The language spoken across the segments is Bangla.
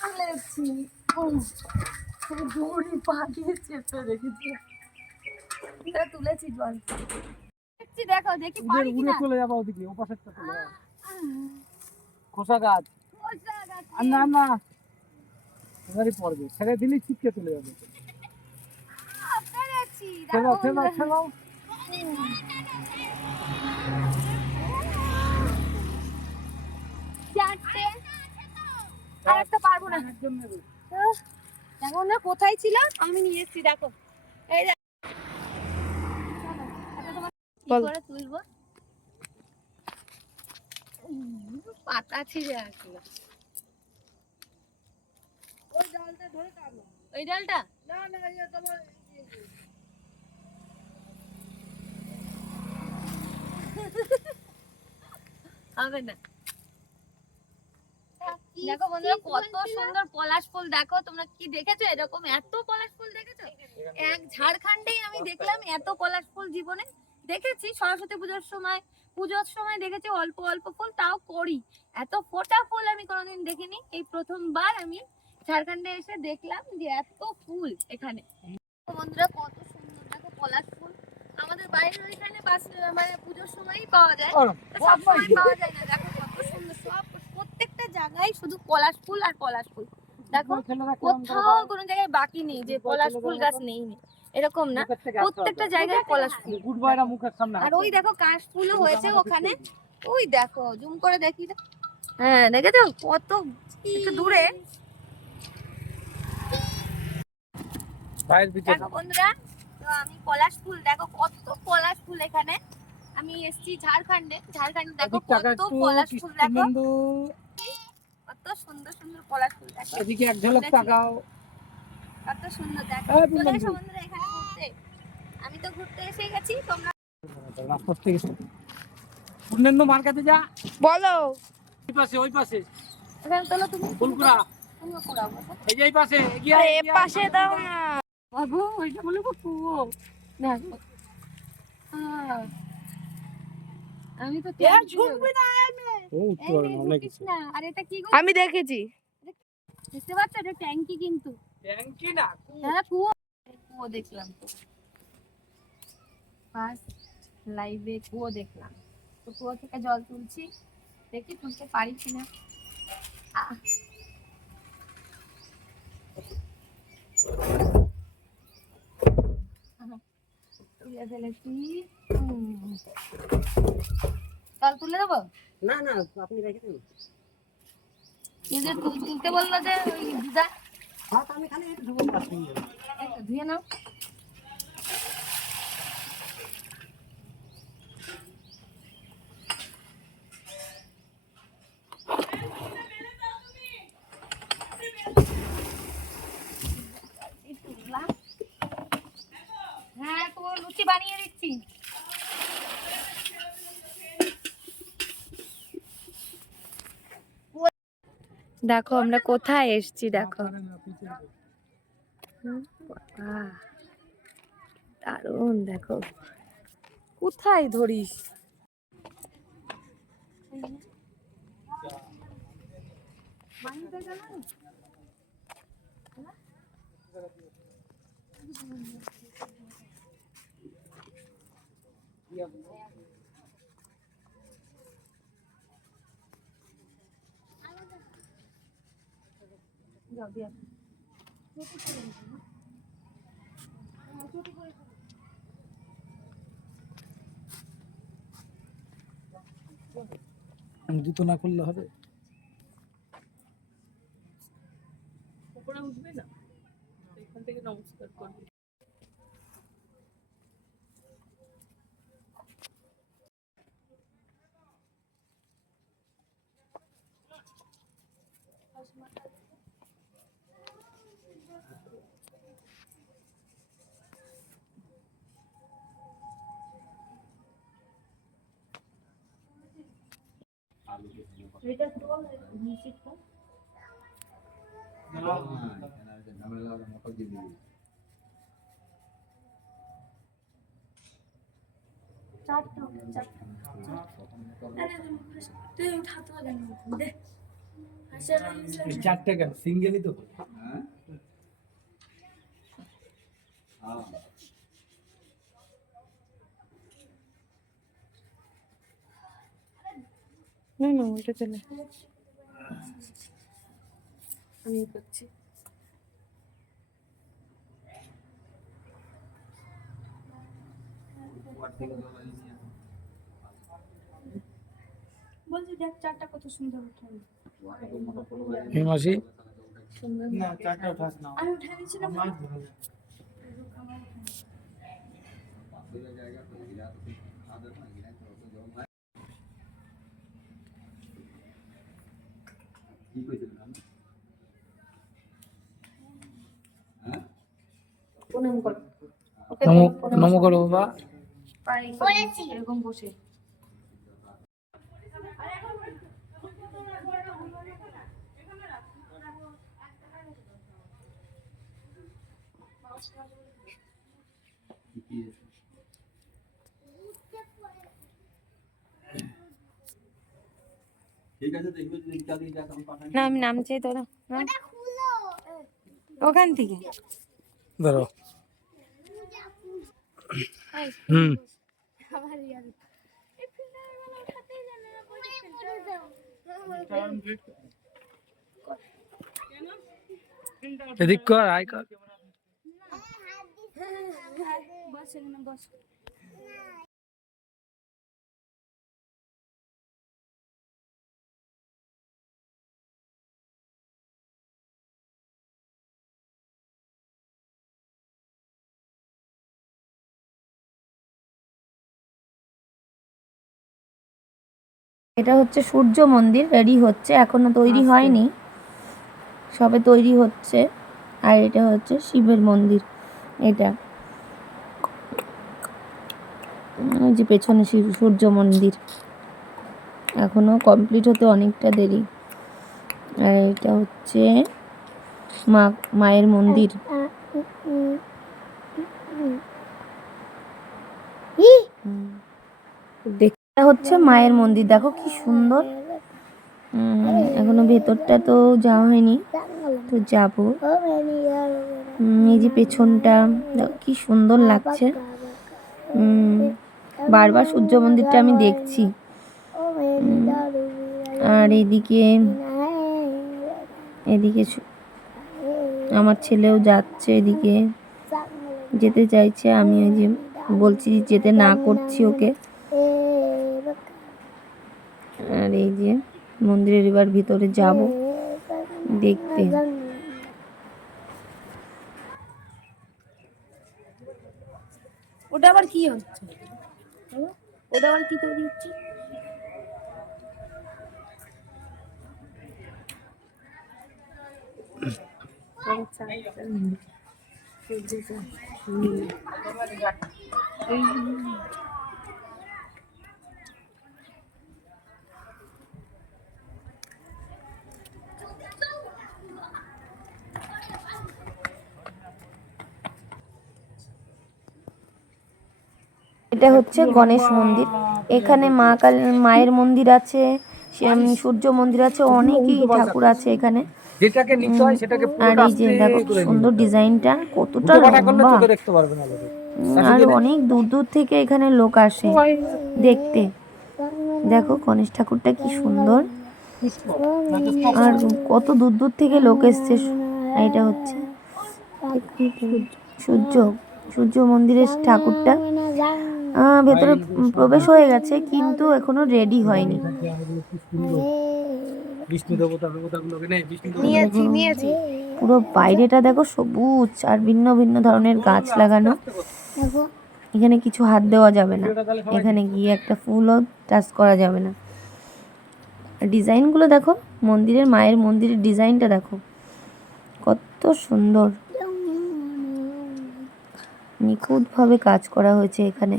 তুলেছি দড়ি পা দিয়ে চেপে রেখেছি, তুলেছি জল দেখছি, দেখো দেখি পারি কিনা। চলে যাবো ওদিকে, ও পাশেরটা চলে যাবো। খোসা গাছ আর না না এবারই পড়বে, ছেড়ে দিলি ছিটকে চলে যাবে। খেলো খেলো খেলো। আর একটা পারবো না, দেখো না কোথায় ছিল, আমি নিয়ে এসেছি দেখো। এই করে তুলবো, পাতা ছিঁড়ে আসলো। ওই ডালটা ধরে টানো, ওই ডালটা না না ইয়ে তোমার হবে না। দেখো বন্ধুরা কত সুন্দর পলাশ ফুল, দেখো তোমরা কি দেখেছো এরকম এত পলাশ ফুল দেখেছো? এক ঝাড়খণ্ডেই আমি দেখলাম এত পলাশ ফুল, জীবনে দেখেছি সরস্বতী পুজোর সময় দেখেছি অল্প অল্প ফুল, তাও করি, এত ফোটা ফুল আমি কোনোদিন দেখিনি। এই প্রথমবার আমি ঝাড়খণ্ডে এসে দেখলাম যে এত ফুল এখানে। বন্ধুরা কত সুন্দর দেখো পলাশ ফুল, আমাদের বাইরের ওইখানে মানে পুজোর সময়ই পাওয়া যায়, সব সময় পাওয়া যায় না। দেখো কত সুন্দর, সব প্রত্যেকটা জায়গায় শুধু পলাশ ফুল আর পলাশ ফুল। দেখো কোথাও কোনো জায়গায় বাকি নেই যে পলাশ ফুল গাছ নেই, এরকম না, প্রত্যেকটা জায়গায় পলাশ ফুল। আর ওই দেখো কাশ ফুলও হয়েছে ওখানে, ওই দেখো জুম করে দেখি, হ্যাঁ দেখেছো কত একটু দূরে। দেখো বন্ধুরা তো আমি পলাশ ফুল, দেখো কত পলাশ ফুল এখানে, আমি এসেছি ঝাড়খণ্ডে দেখো কত পলাশ ফুল, দেখো কত সুন্দর সুন্দর পলাশ ফুল, দেখো এদিকে এক ঝলক তাকাও, কত সুন্দর। দেখো চলে এসো বন্ধুরা এখানে ঘুরতে, আমি তো ঘুরতে এসে গেছি, তোমরা রাস্তা থেকে পূর্ণেন্দু মার কাছে যা, বলো ওই পাশে এখানে তোলো তুমি, ফুলকুড়া তুমিও কুড়াবো, এই যে এই পাশে এগিয়ে আরে এ পাশে দাও না বাবু, ওইটা বলে কুয়ো দেখো। আমি তো ঝুঁকবি না, আর এটা কি গো, আমি দেখেছি, বুঝতে পারছো এটা ট্যাঙ্কি, কিন্তু ট্যাঙ্কি না হ্যাঁ কুয়ো, কুয়ো দেখলাম তো ফার্স্ট লাইভে, কুয়ো দেখলাম তো, কুয়ো থেকে জল তুলছি, দেখি তুলতে পারি কিনা। তুলে ফেলেছি, জল তুলে দেবো না না আপনি রেখে দিন, তুলতে বললো যে ওই দিদা, হ্যাঁ আমি খালি একটু ধুয়ে নাও। হ্যাঁ তো লুচি বানিয়ে দিচ্ছি। দেখো আমরা কোথায় এসেছি, দেখো দারুণ, দেখো কোথায় ধরিস, জুতো না করলে হবে, উপরে উঠবে না, এখান থেকে নমস্কার করবে। এটা তো নিচেটা না না ঝামেলা মোটর দিয়ে দিবি, চারটা তুই উঠাতে হবে দে, চারটে কেন সিঙ্গেলই তো না না ওটা চলে আমি করছি বলছি দেখ চারটা কত সুন্দর উঠানো এই মাসি সুন্দর না চারটা উঠাস না আমি উঠে দিচ্ছি না মাছ ধরা যায়। প্রণাম করো নমো নমো করো বাবা পায়ে এরকম বসে ঠিক আছে দেখবে যদি ইত্যাদি যা তখন পাঠান না আমি নাম চাই তোরা নাম। ওখান থেকে ধরো হুম এদিক কর আয় কর বস এখানে বস এটা হচ্ছে সূর্য মন্দির, রেডি হচ্ছে, এখনো তৈরি হয়নি, সবে তৈরি হচ্ছে। আর এটা হচ্ছে শিবের মন্দির। এটা ওই যে পেছনে শিব সূর্য মন্দির, এখনো কমপ্লিট হতে অনেকটা দেরি। আর এটা হচ্ছে মায়ের মন্দির। দেখতে হচ্ছে মায়ের মন্দির, দেখো কি সুন্দর। এখনো ভেতরটা তো যাওয়া হয়নি, তো যাব। এই যে পেছনটা দেখো কি সুন্দর লাগছে। বারবার সূর্য মন্দিরটা আমি দেখছি। আর এদিকে আমার ছেলেও যাচ্ছে, এদিকে যেতে চাইছে, আমি ওই যে বলছি যেতে না করছি ওকে। আর এই যে মন্দিরের এবার ভিতরে যাব দেখতে। ওটা আবার কি হচ্ছে ওটা আবার কি তৈরি হচ্ছে এটা হচ্ছে গণেশ মন্দির। এখানে মায়ের মন্দির আছে, সূর্য মন্দির আছে, অনেকই ঠাকুর আছে এখানে। যেটাকে নিতে হয় সেটাকে আর এই যে দেখো সুন্দর ডিজাইনটা, কতটা লম্বা। দেখতে পারবে না আর অনেক দূর দূর থেকে এখানে লোক আসে দেখতে। দেখো গণেশ ঠাকুরটা কি সুন্দর, আর কত দূর দূর থেকে লোক এসছে। এটা হচ্ছে সূর্য মন্দিরের ঠাকুরটা। ভেতরে প্রবেশ হয়ে গেছে, কিন্তু এখনো রেডি হয়নি। পুরো বাইরেটা দেখো সবুজ, আর ভিন্ন ভিন্ন ধরনের গাছ লাগানো। এখানে কিছু হাত দেওয়া যাবে না, এখানে গিয়ে একটা ফুলও টাচ করা যাবে না। ডিজাইনগুলো দেখো, মায়ের মন্দিরের ডিজাইনটা দেখো কত সুন্দর, নিখুঁতভাবে কাজ করা হয়েছে এখানে।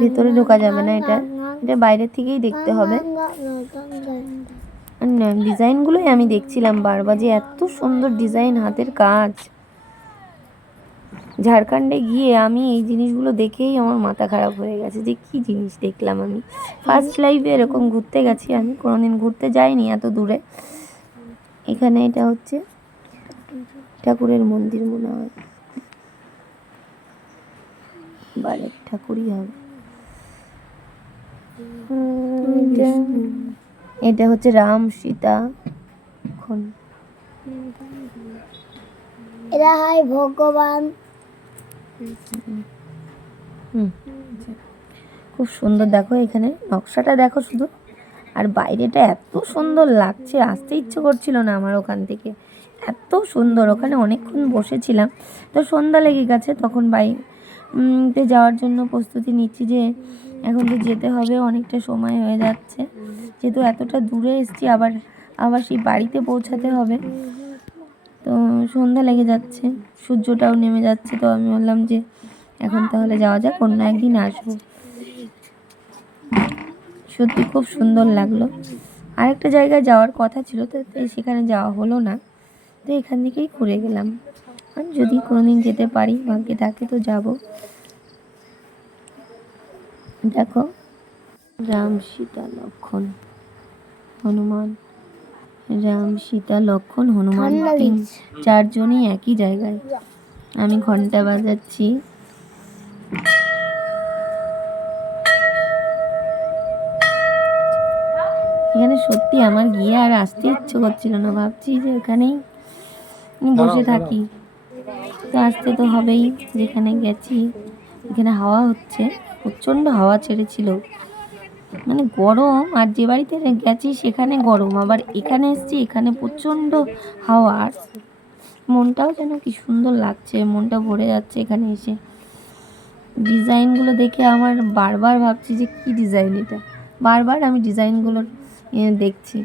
ভেতরে ঢোকা যাবে না, এটা বাইরে থেকেই দেখতে হবে। ডিজাইনগুলোই আমি দেখছিলাম বারবার, যে এত সুন্দর ডিজাইন, হাতের কাজ। ঝাড়খণ্ডে গিয়ে আমি এই জিনিসগুলো দেখেই আমার মাথা খারাপ হয়ে গেছে যে কি জিনিস দেখলাম আমি। ফার্স্ট লাইফে এরকম ঘুরতে গেছি, আমি কোনোদিন ঘুরতে যাইনি এত দূরে। এখানে এটা হচ্ছে ঠাকুরের মন্দির মনে হয়, বাড়ির ঠাকুরই হবে। এটা হচ্ছে রাম সীতা খন, এরা হয় ভগবান। খুব সুন্দর, দেখো এখানে নকশাটা দেখো শুধু, আর বাইরেটা এত সুন্দর লাগছে, আসতে ইচ্ছে করছিল না আমার ওখান থেকে, এত সুন্দর। ওখানে অনেকক্ষণ বসেছিলাম, তো সন্ধ্যা লেগে গেছে, তখন তে যাওয়ার জন্য প্রস্তুতি নিচ্ছি যে এখন তো যেতে হবে, অনেকটা সময় হয়ে যাচ্ছে, যেহেতু এতটা দূরে এসেছি, আবার সেই বাড়িতে পৌঁছাতে হবে, তো সন্ধ্যা লেগে যাচ্ছে, সূর্যটাও নেমে যাচ্ছে। তো আমি বললাম যে এখন তাহলে যাওয়া যাক, অন্য একদিন আসবো। সত্যি খুব সুন্দর লাগলো। আরেকটা জায়গায় যাওয়ার কথা ছিল, তো সেখানে যাওয়া হলো না, তো এখান থেকেই ঘুরে গেলাম। আর যদি কোনোদিন যেতে পারি, ভাগ্যে থাকে তো যাব। দেখো রাম সীতা লক্ষ্মণ হনুমান, রাম সীতা লক্ষ্মণ হনুমান, চারজনই একই জায়গায়। আমি ঘন্টা বাজাচ্ছি। এখানে সত্যি আমার গিয়ে আর আসতে ইচ্ছে করছিল না, ভাবছি যে ওখানেই বসে থাকি, তো আসতে তো হবেই। যেখানে গেছি এখানে হাওয়া হচ্ছে, প্রচণ্ড হাওয়া ছেড়েছিল, মানে গরম, আর যে বাড়িতে গেছি সেখানে গরম, আবার এখানে এসেছি এখানে প্রচণ্ড হাওয়া, আর মনটাও যেন কি সুন্দর লাগছে, মনটা ভরে যাচ্ছে এখানে এসে। ডিজাইনগুলো দেখে আমার বারবার ভাবছি যে কি ডিজাইন এটা, বারবার আমি ডিজাইনগুলো দেখছি।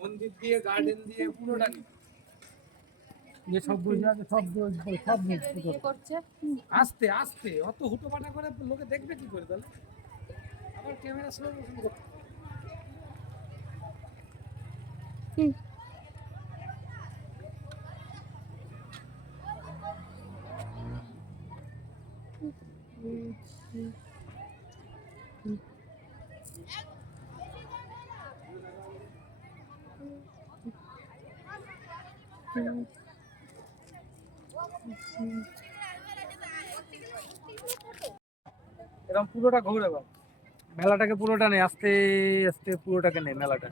মন্দির দিয়ে গার্ডেন দিয়ে পুরোটা যে সব বসে আছে সব সব আস্তে আস্তে, অত হুটোপাটা করে লোকে দেখবে কি করে তাহলে? আবার ক্যামেরা স্লো মোশন করতে এরকম পুরোটা ঘুরে এবার মেলাটাকে, পুরোটা নেই, আস্তে আস্তে পুরোটাকে নেই মেলাটা।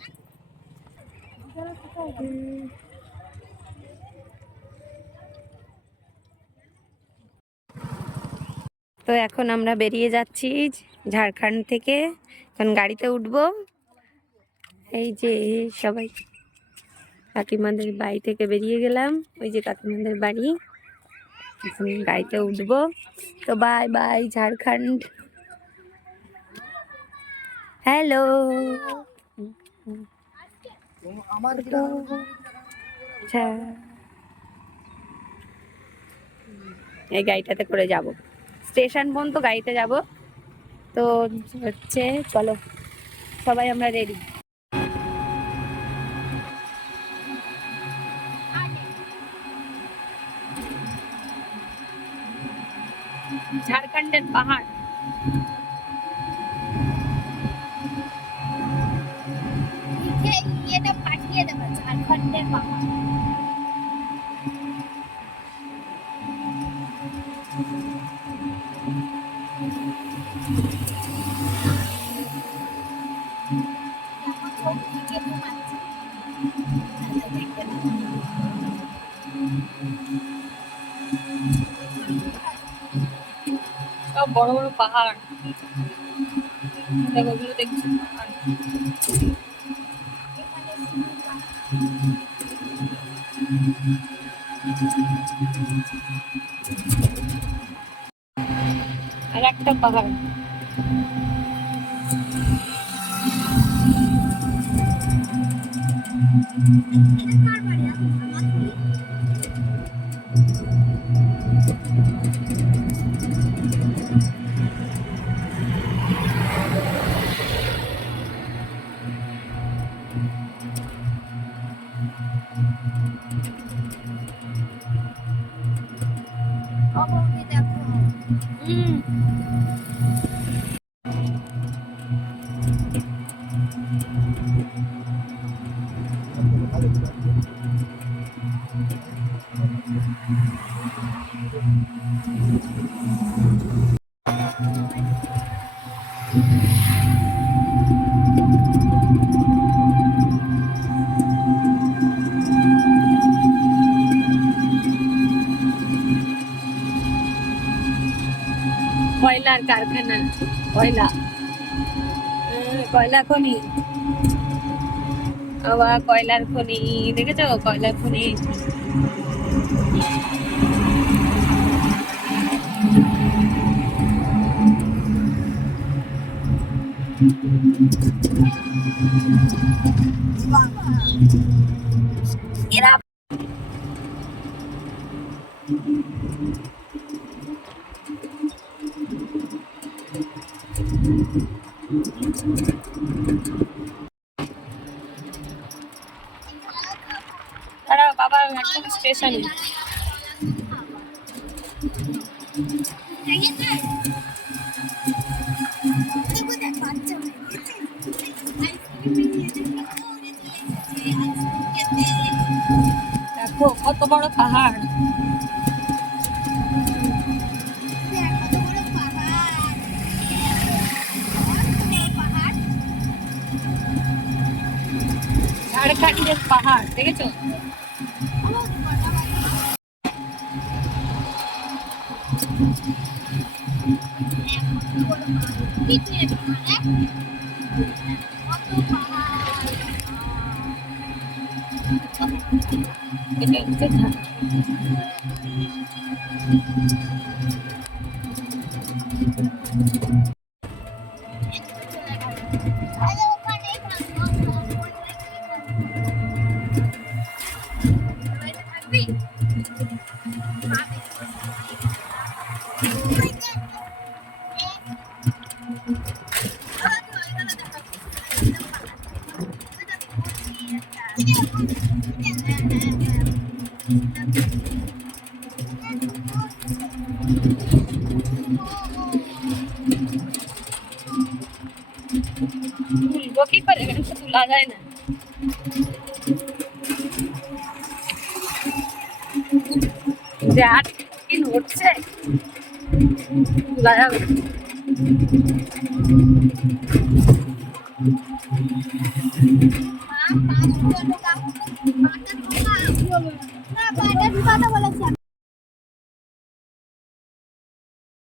তো এখন আমরা বেরিয়ে যাচ্ছি ঝাড়খণ্ড থেকে, এখন গাড়িতে উঠবো। এই যে সবাই কাকিমাদের বাড়ি থেকে বেরিয়ে গেলাম, ওই যে কাকিমাদের বাড়ি, এখন গাড়িতে উঠবো। তো বাই বাই ঝাড়খণ্ড, হ্যালো। আচ্ছা, এই গাড়িটাতে করে যাব, স্টেশন পর্যন্ত গাড়িতে যাব। তো হচ্ছে চলো সবাই আমরা রেডি। ঝাড়খণ্ডের পাহাড়, এটা পাঠিয়ে দেবো, ঝাড়খণ্ডের পাহাড়। সব বড় বড় পাহাড়, দেখো ওগুলো দেখছি পাহাড়। আর একটা পাহাড়, কয়লার কারখানা, কয়লা কয়লা খনি, আবার কয়লার খনি, দেখেছো কয়লার খনি। এরা তারা বাবা একদম স্টেশনে। দেখো কত বড় পাহাড়। ঝাড়খান্ডের পাহাড় দেখেছো? এটা হচ্ছে তুলবো কি করে, এখানে তো তোলা যায় না। যা কি নড়ছে, তোলা যাবে না